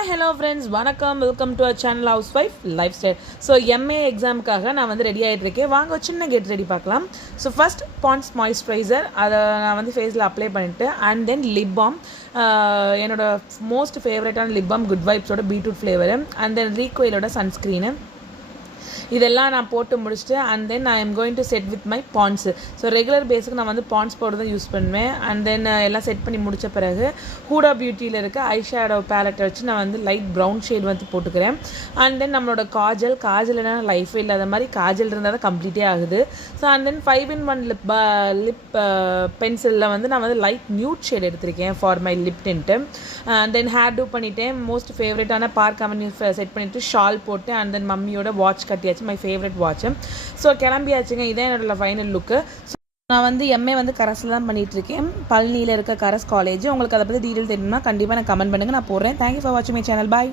Hi hello friends, வணக்கம். Welcome to our channel house wife life style. So MA எக்ஸாமுக்காக நான் வந்து ready ஆகிட்டு இருக்கேன். வாங்க ஒரு சின்ன கெட் ரெடி பார்க்கலாம். ஸோ ஃபர்ஸ்ட் பாண்ட்ஸ் மாய்ஸ்சரைசர் அதை நான் வந்து ஃபேஸில் அப்ளை பண்ணிவிட்டு அண்ட் தென் லிப் பாம், என்னோட மோஸ்ட் ஃபேவரட்டான லிப் பாம் குட் வைப்ஸோட பீட்ரூட் ஃப்ளேவரு அண்ட் தென் ரீகோயிலோட சன்ஸ்க்ரீனு இதெல்லாம் நான் போட்டு முடிச்சுட்டு and then I am going to set with my pants. So regular பேஸுக்கு நான் வந்து பாண்ட்ஸ் பவுடர் தான் யூஸ் பண்ணுவேன். அண்ட் தென் எல்லாம் செட் பண்ணி முடித்த பிறகு ஹூடா பியூட்டியில் இருக்க ஐ ஷேடோ பேலட்டை வச்சு நான் வந்து லைட் ப்ரௌன் ஷேட் வந்து போட்டுக்கிறேன். அண்ட் தென் நம்மளோட காஜல்னா லைஃபே இல்லாத மாதிரி காஜல் இருந்தால் தான் கம்ப்ளீட்டே ஆகுது. So and then 5-in-1 lip பென்சிலில் வந்து நான் வந்து லைட் நியூட் ஷேட் எடுத்திருக்கேன் for my lip tint. Then hair do பண்ணிவிட்டேன். மோஸ்ட் ஃபேவரட்டான பார்க் அவென்யூ செட் பண்ணிவிட்டு ஷால் போட்டு அண்ட் தென் மம்மியோட வாட்ச் கட்டியாச்சு, மை ஃபேவரட் வாட்ச். ஸோ கிளம்பியாச்சுங்க. இதான் என்னோட ஃபைனல் லுக்கு. ஸோ நான் வந்து எம்ஏ வந்து கரஸில் தான் பண்ணிகிட்ருக்கேன், பழனியில் இருக்க கரஸ் காலேஜ். உங்களுக்கு அதை பற்றி டீட்டெயில் தெரியணும்னா கண்டிப்பாக நான் கமெண்ட் பண்ணுங்கள், நான் போடுறேன். தேங்க்யூ ஃபார் வாட்சிங் மை சேனல். பாய்.